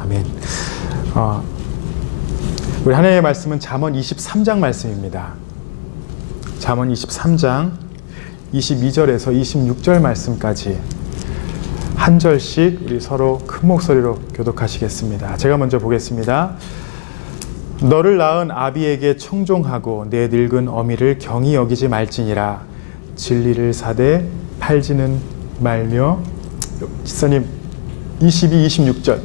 아멘. 우리 하나님의 말씀은 잠언 23장 말씀입니다. 잠언 23장 22절에서 26절 말씀까지 한 절씩 우리 서로 큰 목소리로 교독하시겠습니다. 제가 먼저 보겠습니다. 너를 낳은 아비에게 청종하고 내 늙은 어미를 경히 여기지 말지니라. 진리를 사되 팔지는 말며. 지사님 22, 26절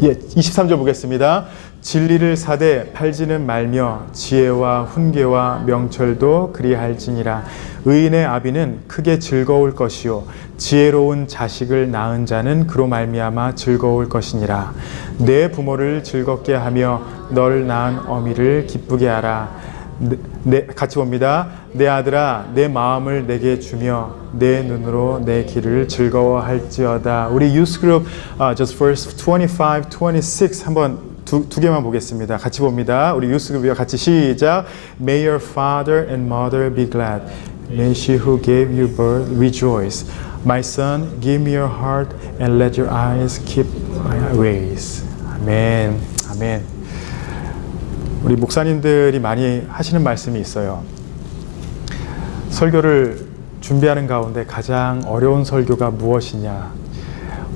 23절 보겠습니다. 진리를 사되 팔지는 말며 지혜와 훈계와 명철도 그리할지니라. 의인의 아비는 크게 즐거울 것이요 지혜로운 자식을 낳은 자는 그로 말미암아 즐거울 것이니라. 내 부모를 즐겁게 하며 너를 낳은 어미를 기쁘게 하라. 같이 봅니다. 내 아들아 내 마음을 내게 주며 내 눈으로 내 길을 즐거워할지어다. 우리 youth group just verse 25, 26 한번 두 개만 보겠습니다. 같이 봅니다. 우리 youth group이요. 같이 시작. May your father and mother be glad. May she who gave you birth rejoice. My son, give me your heart and let your eyes keep my ways. 아멘. 아멘. 우리 목사님들이 많이 하시는 말씀이 있어요. 설교를 준비하는 가운데 가장 어려운 설교가 무엇이냐?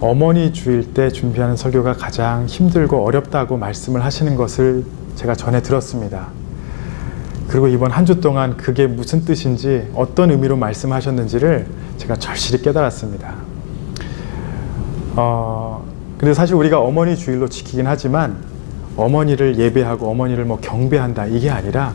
어머니 주일 때 준비하는 설교가 가장 힘들고 어렵다고 말씀을 하시는 것을 제가 전에 들었습니다. 그리고 이번 한 주 동안 그게 무슨 뜻인지 어떤 의미로 말씀하셨는지를 제가 절실히 깨달았습니다. 근데 사실 우리가 어머니 주일로 지키긴 하지만 어머니를 예배하고 어머니를 경배한다 이게 아니라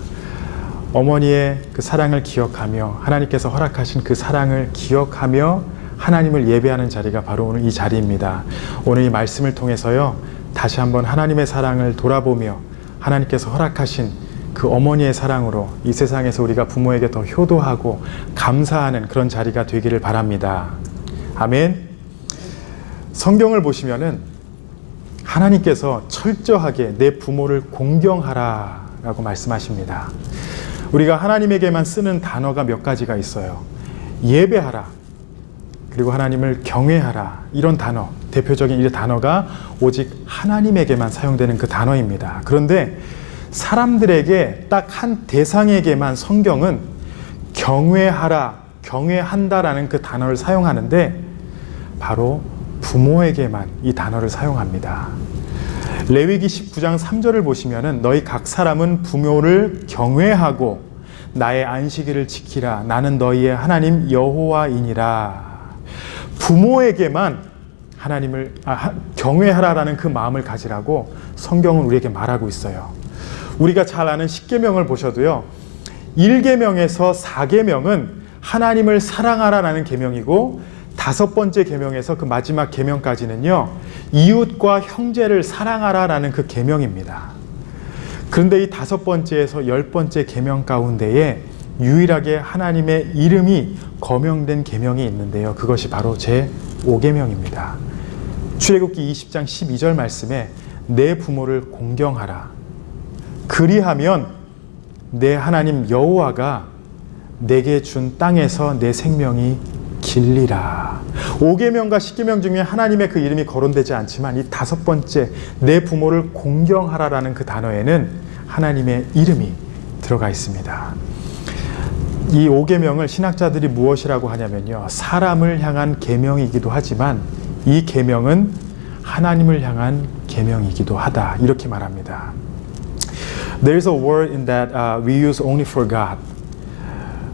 어머니의 그 사랑을 기억하며 하나님께서 허락하신 그 사랑을 기억하며 하나님을 예배하는 자리가 바로 오늘 이 자리입니다. 오늘 이 말씀을 통해서요 다시 한번 하나님의 사랑을 돌아보며 하나님께서 허락하신 그 어머니의 사랑으로 이 세상에서 우리가 부모에게 더 효도하고 감사하는 그런 자리가 되기를 바랍니다. 아멘. 성경을 보시면은 하나님께서 철저하게 내 부모를 공경하라 라고 말씀하십니다. 우리가 하나님에게만 쓰는 단어가 몇 가지가 있어요. 예배하라, 그리고 하나님을 경외하라, 이런 단어, 대표적인 이 단어가 오직 하나님에게만 사용되는 그 단어입니다. 그런데 사람들에게 딱 한 대상에게만 성경은 경외하라, 경외한다라는 그 단어를 사용하는데 바로 부모에게만 이 단어를 사용합니다. 레위기 19장 3절을 보시면은 너희 각 사람은 부모를 경외하고 나의 안식일을 지키라. 나는 너희의 하나님 여호와이니라. 부모에게만 하나님을 경외하라라는 그 마음을 가지라고 성경은 우리에게 말하고 있어요. 우리가 잘 아는 10계명을 보셔도요. 1계명에서 4계명은 하나님을 사랑하라라는 계명이고 5번째 계명에서 그 마지막 계명까지는요. 이웃과 형제를 사랑하라라는 그 계명입니다. 그런데 이 5번째에서 10번째 계명 가운데에 유일하게 하나님의 이름이 거명된 계명이 있는데요. 그것이 바로 제 5계명입니다. 출애굽기 20장 12절 말씀에 내 부모를 공경하라. 그리하면 내 하나님 여호와가 내게 준 땅에서 내 생명이 길리라. 5계명과 10계명 중에 하나님의 그 이름이 거론되지 않지만 이 5번째 내 부모를 공경하라라는 그 단어에는 하나님의 이름이 들어가 있습니다. 이 5계명을 신학자들이 무엇이라고 하냐면요. 사람을 향한 계명이기도 하지만 이 계명은 하나님을 향한 계명이기도 하다. 이렇게 말합니다. There is a word in that we use only for God,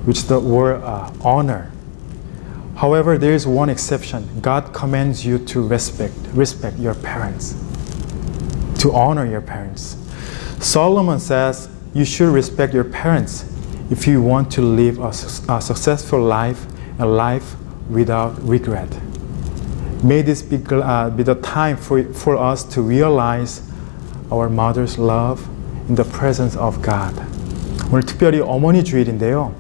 which is the word honor. However, there is one exception. God commands you to respect your parents, to honor your parents. Solomon says you should respect your parents if you want to live a successful life, a life without regret. May this be the time for us to realize our mother's love in the presence of God. 오늘 특별히 어머니 주일인데요.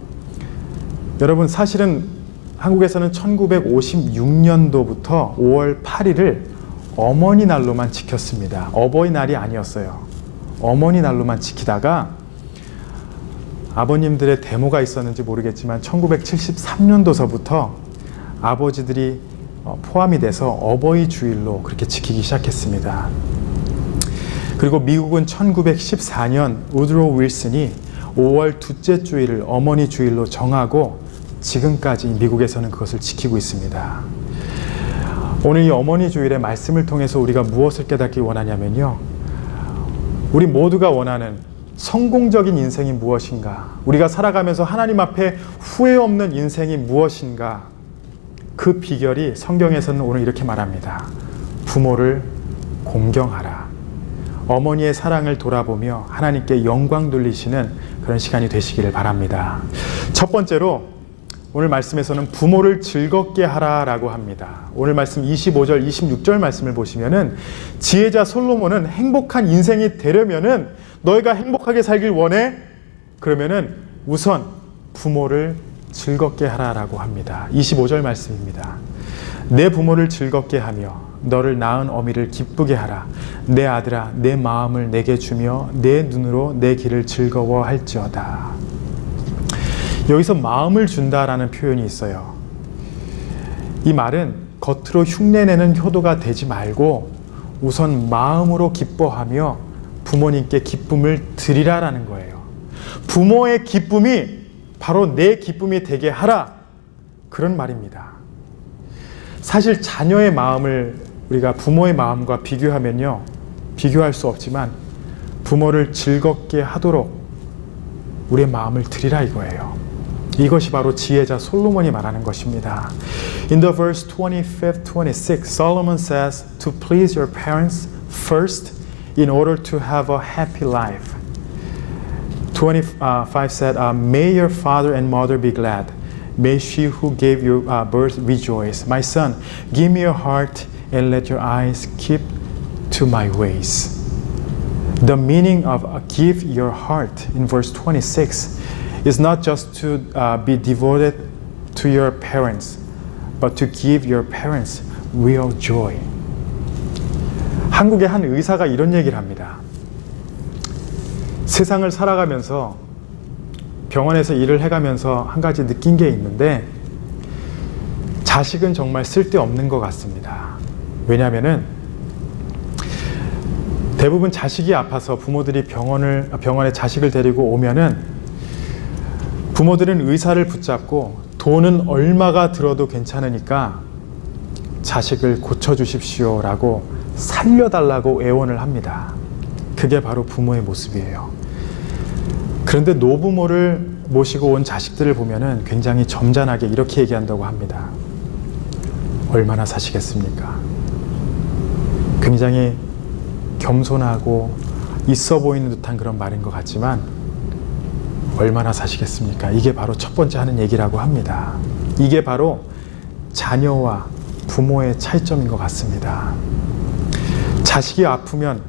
여러분 사실은 한국에서는 1956년도부터 5월 8일을 어머니날로만 지켰습니다. 어버이날이 아니었어요. 어머니날로만 지키다가 아버님들의 데모가 있었는지 모르겠지만 1973년도서부터 아버지들이 포함이 돼서 어버이 주일로 그렇게 지키기 시작했습니다. 그리고 미국은 1914년 우드로 윌슨이 5월 둘째 주일을 어머니 주일로 정하고 지금까지 미국에서는 그것을 지키고 있습니다. 오늘 이 어머니 주일의 말씀을 통해서 우리가 무엇을 깨닫기 원하냐면요. 우리 모두가 원하는 성공적인 인생이 무엇인가? 우리가 살아가면서 하나님 앞에 후회 없는 인생이 무엇인가? 그 비결이 성경에서는 오늘 이렇게 말합니다. 부모를 공경하라. 어머니의 사랑을 돌아보며 하나님께 영광 돌리시는 그런 시간이 되시기를 바랍니다. 첫 번째로 오늘 말씀에서는 부모를 즐겁게 하라라고 합니다. 오늘 말씀 25절, 26절 말씀을 보시면은 지혜자 솔로몬은 행복한 인생이 되려면은 너희가 행복하게 살길 원해? 그러면은 우선 부모를 즐겁게 하라라고 합니다. 25절 말씀입니다. 내 부모를 즐겁게 하며 너를 낳은 어미를 기쁘게 하라. 내 아들아 내 마음을 내게 주며 내 눈으로 내 길을 즐거워할지어다. 여기서 마음을 준다라는 표현이 있어요. 이 말은 겉으로 흉내내는 효도가 되지 말고 우선 마음으로 기뻐하며 부모님께 기쁨을 드리라라는 거예요. 부모의 기쁨이 바로 내 기쁨이 되게 하라. 그런 말입니다. 사실 자녀의 마음을 우리가 부모의 마음과 비교하면요. 비교할 수 없지만 부모를 즐겁게 하도록 우리의 마음을 드리라 이거예요. 이것이 바로 지혜자 솔로몬이 말하는 것입니다. In the verse 25, 26, Solomon says to please your parents first in order to have a happy life. 25 said, may your father and mother be glad. May she who gave you birth rejoice. My son, give me your heart and let your eyes keep to my ways. The meaning of give your heart in verse 26 is not just to be devoted to your parents, but to give your parents real joy. 한국의 한 의사가 이런 얘기를 합니다. 세상을 살아가면서 병원에서 일을 해가면서 한 가지 느낀 게 있는데 자식은 정말 쓸데없는 것 같습니다. 왜냐하면은 대부분 자식이 아파서 부모들이 병원에 자식을 데리고 오면은 부모들은 의사를 붙잡고 돈은 얼마가 들어도 괜찮으니까 자식을 고쳐주십시오라고 살려달라고 애원을 합니다. 그게 바로 부모의 모습이에요. 그런데 노부모를 모시고 온 자식들을 보면은 굉장히 점잖하게 이렇게 얘기한다고 합니다. 얼마나 사시겠습니까? 굉장히 겸손하고 있어 보이는 듯한 그런 말인 것 같지만 얼마나 사시겠습니까? 이게 바로 첫 번째 하는 얘기라고 합니다. 이게 바로 자녀와 부모의 차이점인 것 같습니다. 자식이 아프면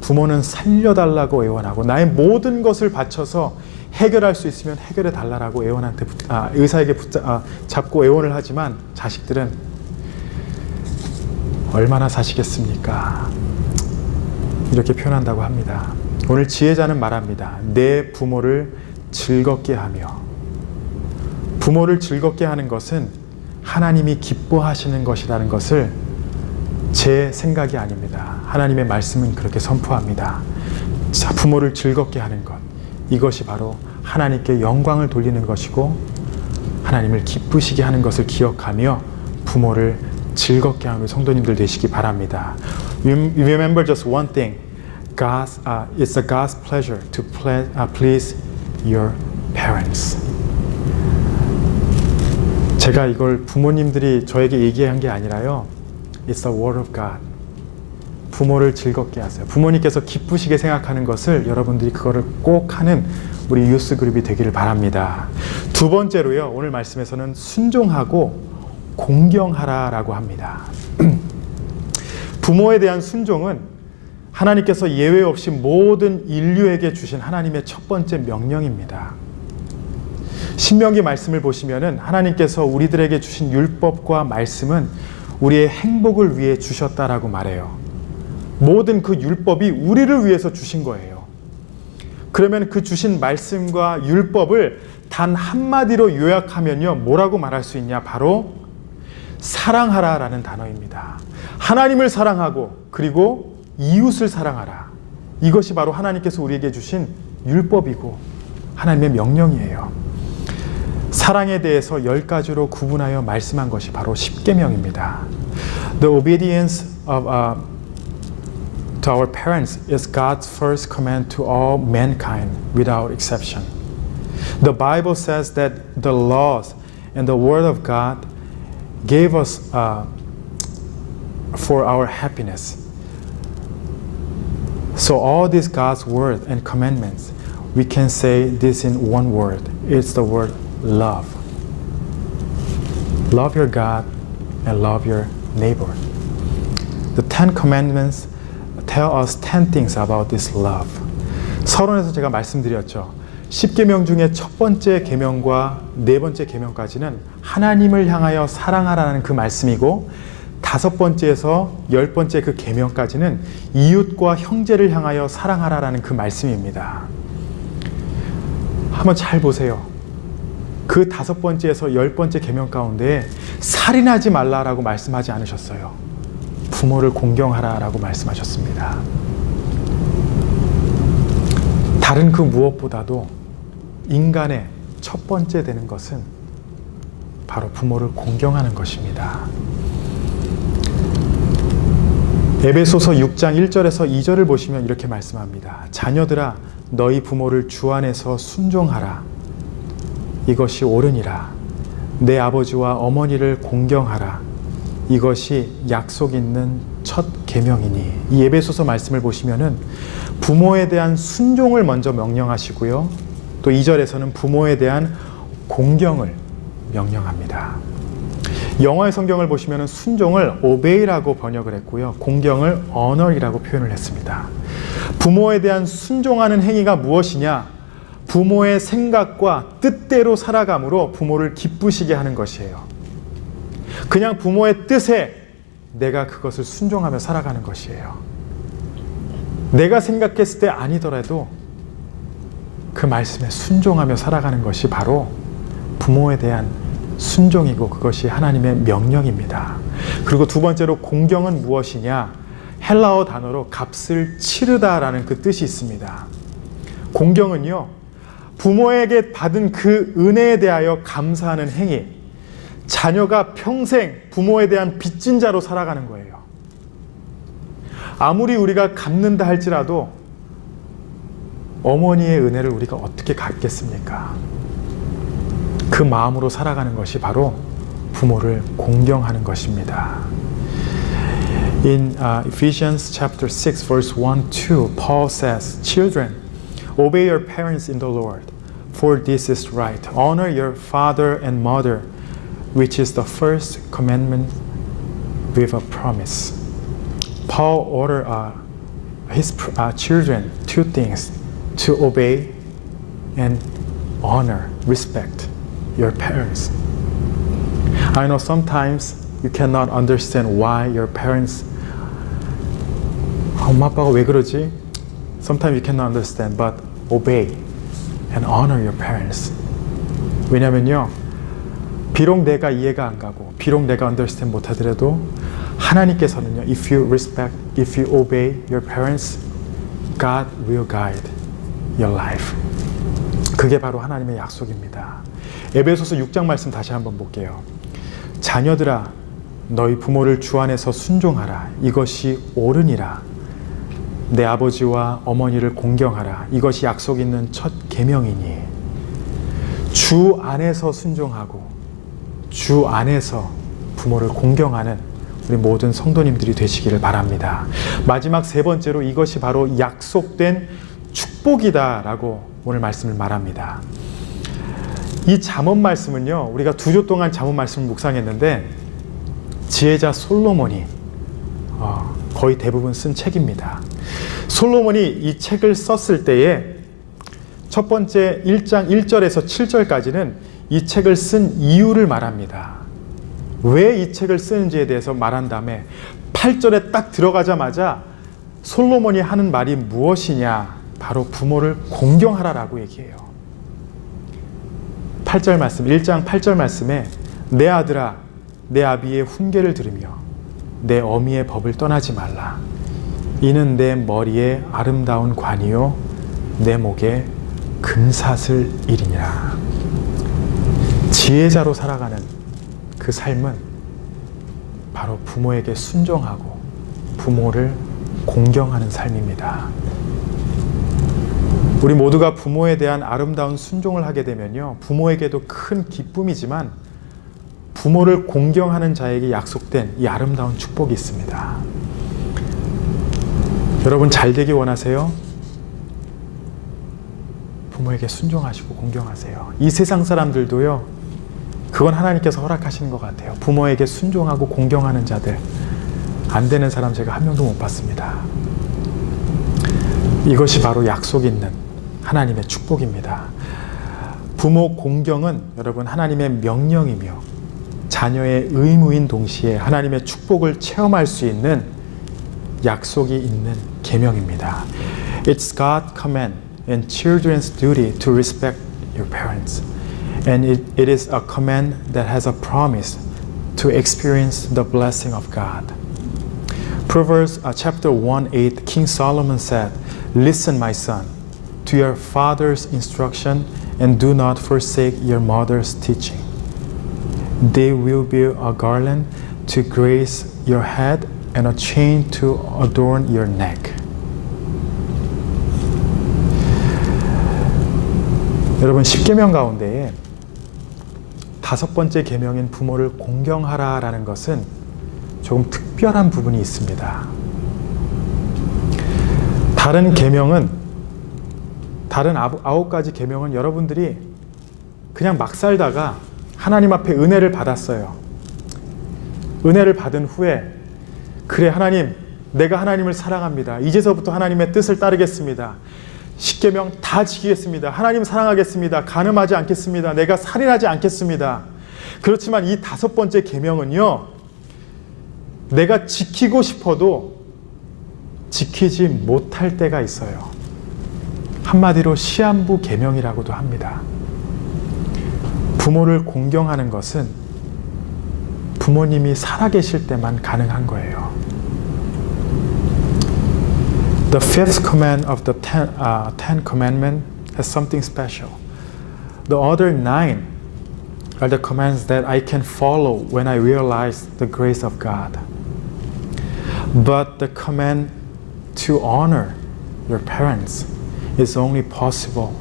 부모는 살려달라고 애원하고 나의 모든 것을 바쳐서 해결할 수 있으면 해결해 달라고 의사에게 잡고 애원을 하지만 자식들은 얼마나 사시겠습니까? 이렇게 표현한다고 합니다. 오늘 지혜자는 말합니다. 내 부모를 즐겁게 하며. 부모를 즐겁게 하는 것은 하나님이 기뻐하시는 것이라는 것을 제 생각이 아닙니다. 하나님의 말씀은 그렇게 선포합니다. 자, 부모를 즐겁게 하는 것. 이것이 바로 하나님께 영광을 돌리는 것이고 하나님을 기쁘시게 하는 것을 기억하며 부모를 즐겁게 하는 성도님들 되시기 바랍니다. Remember just one thing. It's a God's pleasure to please your parents. 제가 이걸 부모님들이 저에게 얘기한 게 아니라요. It's the word of God. 부모를 즐겁게 하세요. 부모님께서 기쁘시게 생각하는 것을 여러분들이 그거를 꼭 하는 우리 유스 그룹이 되기를 바랍니다. 두 번째로요. 오늘 말씀에서는 순종하고 공경하라라고 합니다. 부모에 대한 순종은 하나님께서 예외 없이 모든 인류에게 주신 하나님의 첫 번째 명령입니다. 신명기 말씀을 보시면은 하나님께서 우리들에게 주신 율법과 말씀은 우리의 행복을 위해 주셨다라고 말해요. 모든 그 율법이 우리를 위해서 주신 거예요. 그러면 그 주신 말씀과 율법을 단 한마디로 요약하면요. 뭐라고 말할 수 있냐? 바로 사랑하라라는 단어입니다. 하나님을 사랑하고 그리고 이웃을 사랑하라. 이것이 바로 하나님께서 우리에게 주신 율법이고 하나님의 명령이에요. 사랑에 대해서 10가지로 구분하여 말씀한 것이 바로 십계명입니다. The obedience to our parents is God's first command to all mankind without exception. The Bible says that the laws and the Word of God gave us for our happiness. So all these God's Word and commandments, we can say this in one word. It's the word love. Love your God and love your neighbor. The 10 commandments tell us 10 things about this love. 서론에서 제가 말씀드렸죠. 10계명 중에 첫 번째 계명과 네 번째 계명까지는 하나님을 향하여 사랑하라는 그 말씀이고, 다섯 번째에서 10번째 그 계명까지는 이웃과 형제를 향하여 사랑하라라는 그 말씀입니다. 한번 잘 보세요. 그 다섯 번째에서 10번째 계명 가운데 살인하지 말라라고 말씀하지 않으셨어요. 부모를 공경하라라고 말씀하셨습니다. 다른 그 무엇보다도 인간의 첫 번째 되는 것은 바로 부모를 공경하는 것입니다. 에베소서 6장 1절에서 2절을 보시면 이렇게 말씀합니다. 자녀들아 너희 부모를 주 안에서 순종하라. 이것이 옳으니라. 내 아버지와 어머니를 공경하라. 이것이 약속 있는 첫 계명이니. 이 에베소서 말씀을 보시면은 부모에 대한 순종을 먼저 명령하시고요. 또 2절에서는 부모에 대한 공경을 명령합니다. 영어의 성경을 보시면은 순종을 obey라고 번역을 했고요. 공경을 honor이라고 표현을 했습니다. 부모에 대한 순종하는 행위가 무엇이냐? 부모의 생각과 뜻대로 살아감으로 부모를 기쁘시게 하는 것이에요. 그냥 부모의 뜻에 내가 그것을 순종하며 살아가는 것이에요. 내가 생각했을 때 아니더라도 그 말씀에 순종하며 살아가는 것이 바로 부모에 대한 순종이고 그것이 하나님의 명령입니다. 그리고 두 번째로 공경은 무엇이냐? 헬라어 단어로 값을 치르다라는 그 뜻이 있습니다. 공경은요, 부모에게 받은 그 은혜에 대하여 감사하는 행위, 자녀가 평생 부모에 대한 빚진 자로 살아가는 거예요. 아무리 우리가 갚는다 할지라도 어머니의 은혜를 우리가 어떻게 갚겠습니까? 그 마음으로 살아가는 것이 바로 부모를 공경하는 것입니다. In Ephesians chapter 6 verse 1, 2, Paul says, Children, obey your parents in the Lord, for this is right. Honor your father and mother, which is the first commandment with a promise. Paul ordered his children two things: to obey and honor, respect your parents. I know sometimes you cannot understand why your parents, 엄마 아빠가 왜 그러지? Sometimes you cannot understand, but obey and honor your parents. 왜냐면요, 비록 내가 이해가 안 가고 비록 내가 understand 못하더라도 하나님께서는요, if you respect, if you obey your parents, God will guide your life. 그게 바로 하나님의 약속입니다. 에베소서 6장 말씀 다시 한번 볼게요. 자녀들아 너희 부모를 주 안에서 순종하라. 이것이 옳으니라. 내 아버지와 어머니를 공경하라. 이것이 약속 있는 첫 계명이니. 주 안에서 순종하고 주 안에서 부모를 공경하는 우리 모든 성도님들이 되시기를 바랍니다. 마지막 세 번째로 이것이 바로 약속된 축복이다라고 오늘 말씀을 말합니다. 이 잠언 말씀은요, 우리가 2주 동안 잠언 말씀을 묵상했는데 지혜자 솔로몬이 거의 대부분 쓴 책입니다. 솔로몬이 이 책을 썼을 때에 첫 번째 1장 1절에서 7절까지는 이 책을 쓴 이유를 말합니다. 왜 이 책을 쓰는지에 대해서 말한 다음에 8절에 딱 들어가자마자 솔로몬이 하는 말이 무엇이냐? 바로 부모를 공경하라라고 얘기해요. 8절 말씀, 1장 8절 말씀에 내 아들아 내 아비의 훈계를 들으며 내 어미의 법을 떠나지 말라. 이는 내 머리에 아름다운 관이요 내 목에 금사슬 일이니라. 지혜자로 살아가는 그 삶은 바로 부모에게 순종하고 부모를 공경하는 삶입니다. 우리 모두가 부모에 대한 아름다운 순종을 하게 되면요, 부모에게도 큰 기쁨이지만 부모를 공경하는 자에게 약속된 이 아름다운 축복이 있습니다. 여러분 잘 되기 원하세요? 부모에게 순종하시고 공경하세요. 이 세상 사람들도요, 그건 하나님께서 허락하시는 것 같아요. 부모에게 순종하고 공경하는 자들, 안 되는 사람 제가 한 명도 못 봤습니다. 이것이 바로 약속 있는 하나님의 축복입니다. 부모 공경은 여러분 하나님의 명령이며 자녀의 의무인 동시에 하나님의 축복을 체험할 수 있는 약속이 있는 계명입니다. It's God's command and children's duty to respect your parents. And it is a command that has a promise to experience the blessing of God. Proverbs chapter 1:8, King Solomon said, "Listen, my son, to your father's instruction and do not forsake your mother's teaching. They will be a garland to grace your head and a chain to adorn your neck." 여러분, 10계명 가운데에 5번째 계명인 부모를 공경하라라는 것은 조금 특별한 부분이 있습니다. 다른 계명은, 다른 9가지 계명은 여러분들이 그냥 막 살다가 하나님 앞에 은혜를 받았어요. 은혜를 받은 후에, 그래 하나님, 내가 하나님을 사랑합니다. 이제서부터 하나님의 뜻을 따르겠습니다. 10계명 다 지키겠습니다. 하나님 사랑하겠습니다. 간음하지 않겠습니다. 내가 살인하지 않겠습니다. 그렇지만 이 5번째 계명은요, 내가 지키고 싶어도 지키지 못할 때가 있어요. 한마디로 시한부 계명이라고도 합니다. 부모를 공경하는 것은 부모님이 살아계실 때만 가능한 거예요. The fifth command of the Ten Commandments has something special. The other 9 are the commands that I can follow when I realize the grace of God. But the command to honor your parents is only possible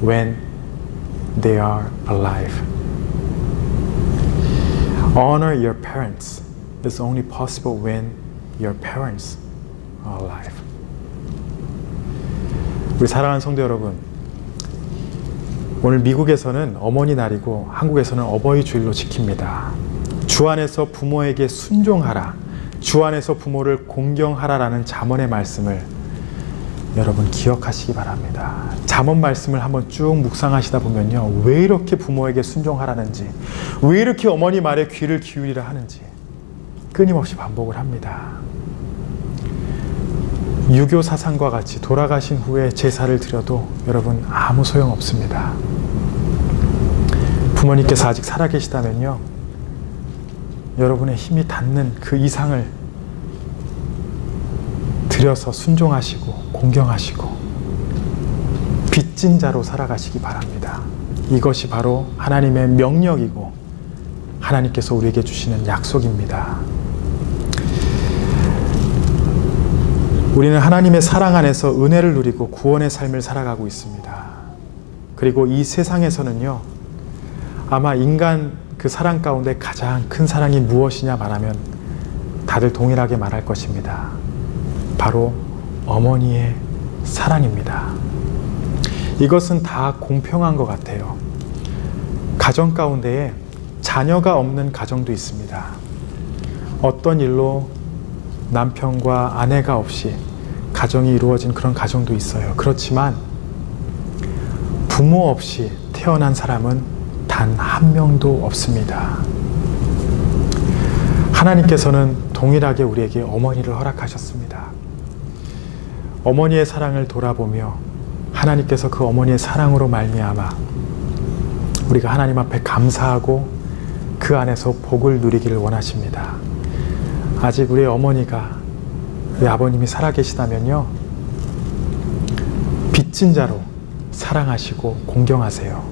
when they are alive. Honor your parents is only possible when your parents are alive. 우리 사랑하는 성도 여러분, 오늘 미국에서는 어머니 날이고 한국에서는 어버이 주일로 지킵니다. 주 안에서 부모에게 순종하라, 주 안에서 부모를 공경하라라는 잠언의 말씀을 여러분 기억하시기 바랍니다. 잠언 말씀을 한번 쭉 묵상하시다 보면요, 왜 이렇게 부모에게 순종하라는지, 왜 이렇게 어머니 말에 귀를 기울이라 하는지 끊임없이 반복을 합니다. 유교 사상과 같이 돌아가신 후에 제사를 드려도 여러분 아무 소용없습니다. 부모님께서 아직 살아계시다면요, 여러분의 힘이 닿는 그 이상을 드려서 순종하시고 공경하시고 빚진 자로 살아가시기 바랍니다. 이것이 바로 하나님의 명령이고 하나님께서 우리에게 주시는 약속입니다. 우리는 하나님의 사랑 안에서 은혜를 누리고 구원의 삶을 살아가고 있습니다. 그리고 이 세상에서는요, 아마 인간 그 사랑 가운데 가장 큰 사랑이 무엇이냐 말하면 다들 동일하게 말할 것입니다. 바로 어머니의 사랑입니다. 이것은 다 공평한 것 같아요. 가정 가운데에 자녀가 없는 가정도 있습니다. 어떤 일로 남편과 아내가 없이 가정이 이루어진 그런 가정도 있어요. 그렇지만 부모 없이 태어난 사람은 단 한 명도 없습니다. 하나님께서는 동일하게 우리에게 어머니를 허락하셨습니다. 어머니의 사랑을 돌아보며 하나님께서 그 어머니의 사랑으로 말미암아 우리가 하나님 앞에 감사하고 그 안에서 복을 누리기를 원하십니다. 아직 우리 어머니가, 우리 아버님이 살아계시다면요, 빚진 자로 사랑하시고 공경하세요.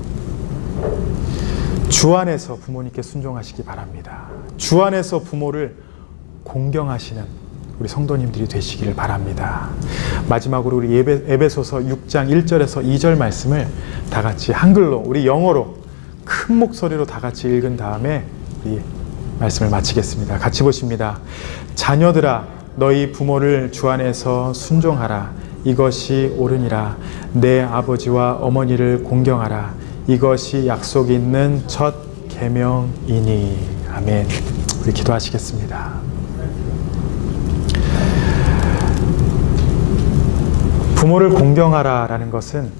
주 안에서 부모님께 순종하시기 바랍니다. 주 안에서 부모를 공경하시는 우리 성도님들이 되시기를 바랍니다. 마지막으로 우리 에베소서 6장 1절에서 2절 말씀을 다 같이 한글로, 우리 영어로 큰 목소리로 다 같이 읽은 다음에 이 말씀을 마치겠습니다. 같이 보십니다. 자녀들아, 너희 부모를 주 안에서 순종하라. 이것이 옳으니라. 내 아버지와 어머니를 공경하라. 이것이 약속 있는 첫 계명이니. 아멘. 우리 기도하시겠습니다. 부모를 공경하라라는 것은